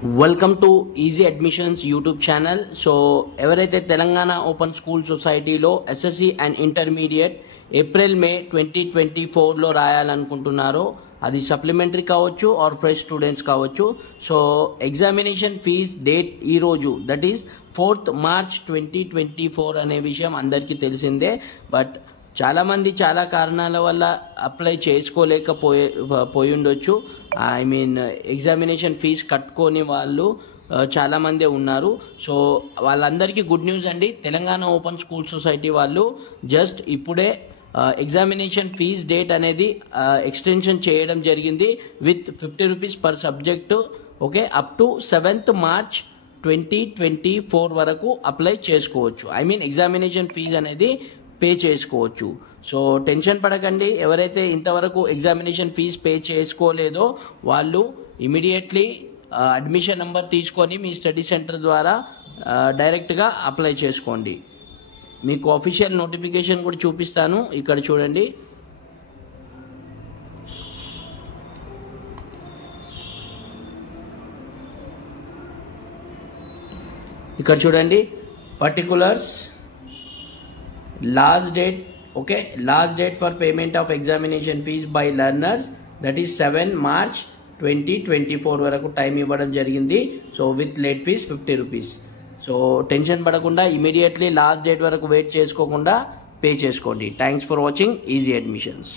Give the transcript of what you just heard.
Welcome to easy admissions YouTube channel. So ఎవరైతే Telangana open school సొసైటీలో SSC and intermediate April May 2024లో రాయాలనుకుంటున్నారో, అది సప్లిమెంటరీ కావచ్చు ఆర్ ఫ్రెష్ స్టూడెంట్స్ కావచ్చు. సో ఎగ్జామినేషన్ ఫీజ్ డేట్ ఈరోజు, దట్ ఈస్ 4th March 2024 అనే విషయం అందరికీ తెలిసిందే. బట్ చాలామంది చాలా కారణాల వల్ల అప్లై చేసుకోలేకపోయి ఉండొచ్చు. ఐ మీన్ ఎగ్జామినేషన్ ఫీజు కట్టుకొని వాళ్ళు చాలామందే ఉన్నారు. సో వాళ్ళందరికీ గుడ్ న్యూస్ అండి. తెలంగాణ ఓపెన్ స్కూల్ సొసైటీ వాళ్ళు జస్ట్ ఇప్పుడే ఎగ్జామినేషన్ ఫీజ్ డేట్ అనేది ఎక్స్టెన్షన్ చేయడం జరిగింది with 50 rupees per subject. Okay, up to 7th March 2024 వరకు అప్లై చేసుకోవచ్చు. ఐ మీన్ ఎగ్జామినేషన్ ఫీజ్ అనేది పే చేసుకోవచ్చు. సో టెన్షన్ పడకండి. ఎవరైతే ఇంతవరకు ఎగ్జామినేషన్ ఫీజ్ పే చేసుకోలేదో వాళ్ళు ఇమీడియట్లీ అడ్మిషన్ నెంబర్ తీసుకొని మీ స్టడీ సెంటర్ ద్వారా డైరెక్ట్గా అప్లై చేసుకోండి. మీకు ఆఫీషియల్ నోటిఫికేషన్ కూడా చూపిస్తాను. ఇక్కడ చూడండి. ఇక్కడ చూడండి particulars, last date. Okay, last date for payment of examination fee by learners, that is 7 March 2024 వరకు టైం ఇవ్వడం జరిగింది. So with late fee 50 rupees. So tension పడకుండా ఇమీడియట్లీ లాస్ట్ డేట్ వరకు వెయిట్ చేసుకోకుండా పే చేసుకోండి. Thanks for watching easy admissions.